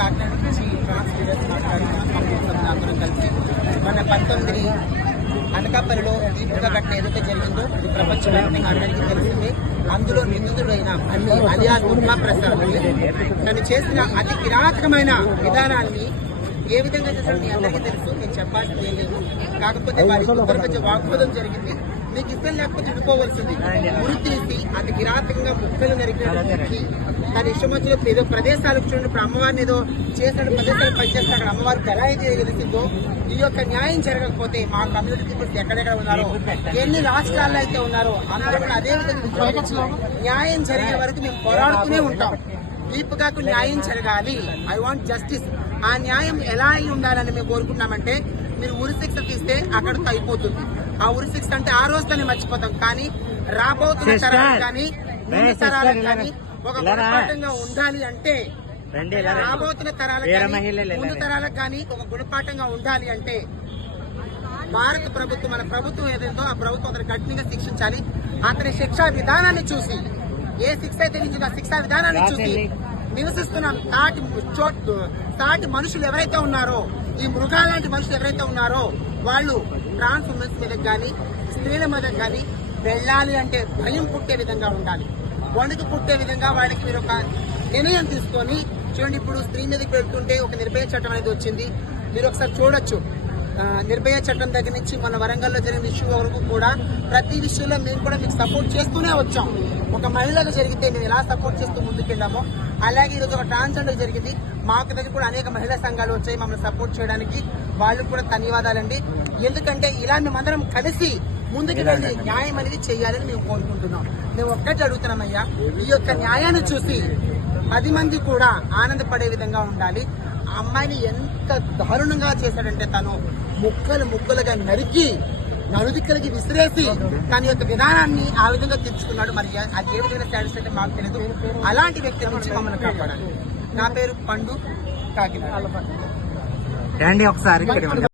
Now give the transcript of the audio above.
కాకినాడ నుంచి ట్రాన్స్ లీడర్స్ అందరం కలిసి మన 19 అనకాపల్లిలో దీపుగా కట్టిన ఏదైతే జరిగిందో ఇది ప్రపంచవ్యాప్తంగా అందరికీ తెలిసిందే. అందులో నిందితుడైన అలియాస్ దుర్గా ప్రసాద్ తను చేసిన అతి కిరాతకమైన విధానాన్ని ఏ విధంగా చేశాడో మీ అందరికీ తెలుసు, నేను చెప్పాల్సింది ఏం లేదు. కాకపోతే వారి ఇద్దరి మధ్య వాగ్వాదం జరిగింది. మీకు ఇష్టం లేకపోతే విడిపోవలసింది. ఉరి తీసి అతి కిరాతకంగా ముక్కలు నరికినకి తన ఇష్టం వచ్చిన ఏదో ప్రదేశాలకు చూడండి. ఇప్పుడు అమ్మవారిని ఏదో చేసిన ప్రదేశాలు పనిచేస్తే అక్కడ అమ్మవారికి ఎలా అయితే తెలిసిందో ఈ యొక్క న్యాయం జరగకపోతే మా కమ్యూనిటీ పీపుల్స్ ఎక్కడెక్కడ ఉన్నారో, ఎన్ని రాష్ట్రాల్లో అయితే ఉన్నారో అందరూ కూడా అదే విధంగా న్యాయం జరిగే వరకు మేము పోరాడుతూనే ఉంటాం. దీపికకు న్యాయం జరగాలి. I want justice. ఆ న్యాయం ఎలా అయి ఉండాలని మేము కోరుకున్నామంటే, మీరు ఉరి శిక్ష తీస్తే అక్కడితో అయిపోతుంది. ఆ ఉరి శిక్ష అంటే ఆ రోజుతోనే మర్చిపోతాం. కానీ రాబోతున్న తరాలకు కానీ ముందు తరాలకు కానీ ఒక గుణపాఠంగా ఉండాలి అంటే, రాబోతున్న తరాలకు కానీ ముందు తరాలకు కానీ ఒక గుణపాఠంగా ఉండాలి అంటే భారత ప్రభుత్వం, మన ప్రభుత్వం ఏదైందో ఆ ప్రభుత్వం అతను కఠినంగా శిక్షించాలి. అతని శిక్షా విధానాన్ని చూసి, ఏ శిక్ష అయితే నిజంగా శిక్షా విధానాన్ని చూసి నివసిస్తున్న తాటి మనుషులు ఎవరైతే ఉన్నారో, ఈ మృగాలాంటి మనుషులు ఎవరైతే ఉన్నారో వాళ్ళు ట్రాన్స్ ఉమెన్స్ మీద కానీ స్త్రీల మీద కానీ వెళ్ళాలి అంటే భయం పుట్టే విధంగా ఉండాలి, వణుకు పుట్టే విధంగా వాళ్ళకి మీరు ఒక నిర్ణయం తీసుకొని చూడండి. ఇప్పుడు స్త్రీ మీదకి వెళ్తుంటే ఒక నిర్భయ చట్టం అనేది వచ్చింది. మీరు ఒకసారి చూడొచ్చు. నిర్భయ చట్టం దగ్గర నుంచి మన వరంగల్లో జరిగిన ఇష్యూ వరకు కూడా ప్రతి విషయంలో మేము కూడా మీకు సపోర్ట్ చేస్తూనే వచ్చాం. ఒక మహిళకు జరిగితే మేము ఎలా సపోర్ట్ చేస్తూ ముందుకెళ్ళామో అలాగే ఈరోజు ఒక ట్రాన్స్జెండర్ జరిగింది. మాకు దగ్గర కూడా అనేక మహిళా సంఘాలు వచ్చాయి మమ్మల్ని సపోర్ట్ చేయడానికి. వాళ్ళకు కూడా ధన్యవాదాలండి. ఎందుకంటే ఇలా మేమందరం కలిసి ముందుకు వెళ్ళి న్యాయం అనేది చేయాలని మేము కోరుకుంటున్నాం. మేము ఒక్కటి అడుగుతున్నామయ్యా, ఈ యొక్క న్యాయాన్ని చూసి 10 మంది కూడా ఆనందపడే విధంగా ఉండాలి. ఆ అమ్మాయిని ఎంత దారుణంగా చేశాడంటే, తను ముక్కలుగా నరికి నలుదిక్కలకి విసిరేసి తన యొక్క విధానాన్ని ఆ విధంగా తెచ్చుకున్నాడు. మరి అది ఏ విధంగా స్టాటస్ అంటే మాకు తెలియదు. అలాంటి వ్యక్తి నుంచి మమ్మల్ని కాపాడాలి. నా పేరు పండు, కాకినాడ.